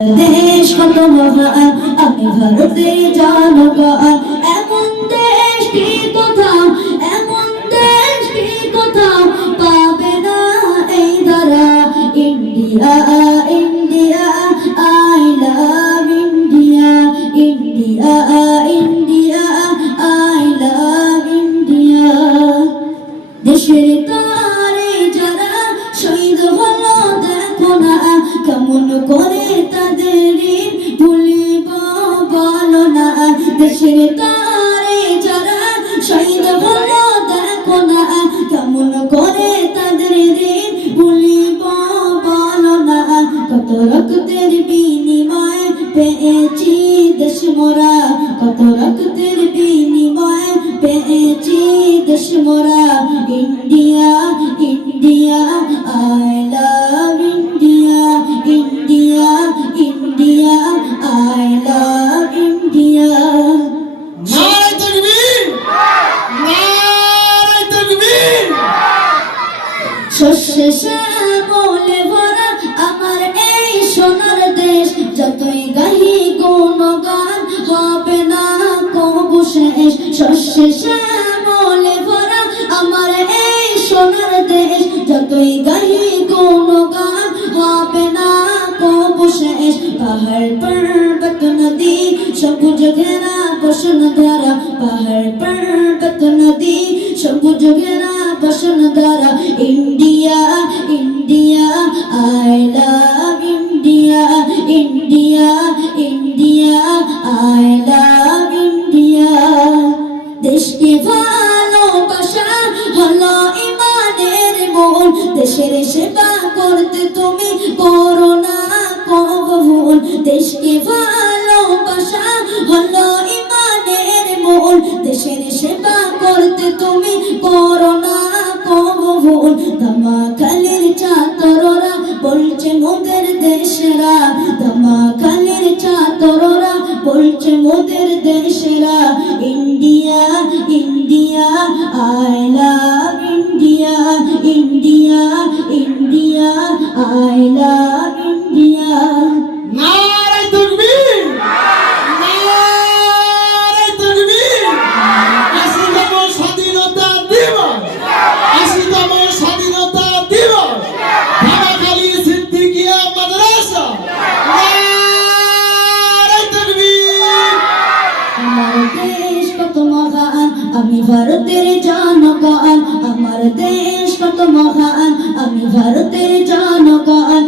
দেশ কত মহান, আমি ভারতের জনগণ। এমন দেশটি কোথাও, এমন দেশটি কোথাও পাবে না এই ধরা। India India I love India, India India I love India. দেশের তারে যারা শহীদ হলো দেখো না, কেমন করে তাদের ভুলিব বলো না। দেশের তারে যারা শহীদ হলো দেখো না, কেমন করে তাদের ভুলিব বলো না। কত রক্তের বিনিময় পেয়েছি দেশ মোরা, কত রক্তের বিনিময় পেয়েছি দেশ মোরা। India India I love India, India India I love India. নারে তাকবীর, নারে তাকবীর। শস্যে শ্যামলে ভরা আমার এই সোনার দেশ, যতই গাহি গুণগান হবে না কবু শেষ। শস্যে শ্যামলে ভরা আমার এই সোনার দেশ, যতই গাহি গুণগান হবে না কবু শেষ। পাহাড় পর্বত নদী সবুজ ঘেরা বসুন্ধরা, পাহাড় পর্বত নদী সবুজ ঘেরা Bashundhara. India India I love India, India India I love India. দেশকে ভালোবাসা হলো ইমানের মূল, দেশের সেবা করতে তুমি করো না কবু ভুল। দেশকে ভালোবাসা হলো ইমানের মূল, দেশের সেবা করতে তুমি করো না কবু ভুল। ধামাখালির চাতররা বলছে মোদের দেশেরা, ধামাখালির চাতররা বলছে মোদের দেশেরা। India India I love India, India India I love India. নারে তাকবীর, নারে তাকবীর। ৮০তম স্বাধীনতা দিবস, ৮০তম স্বাধীনতা দিবস। ধামাখালী সিদ্দিকিয়া মাদ্রাসা। নারে তাকবীর। আমার দেশ কত মহান, আমি ভারতের জনগণ। আমার দেশ কত মহান, আমি ভারতের জনগণ।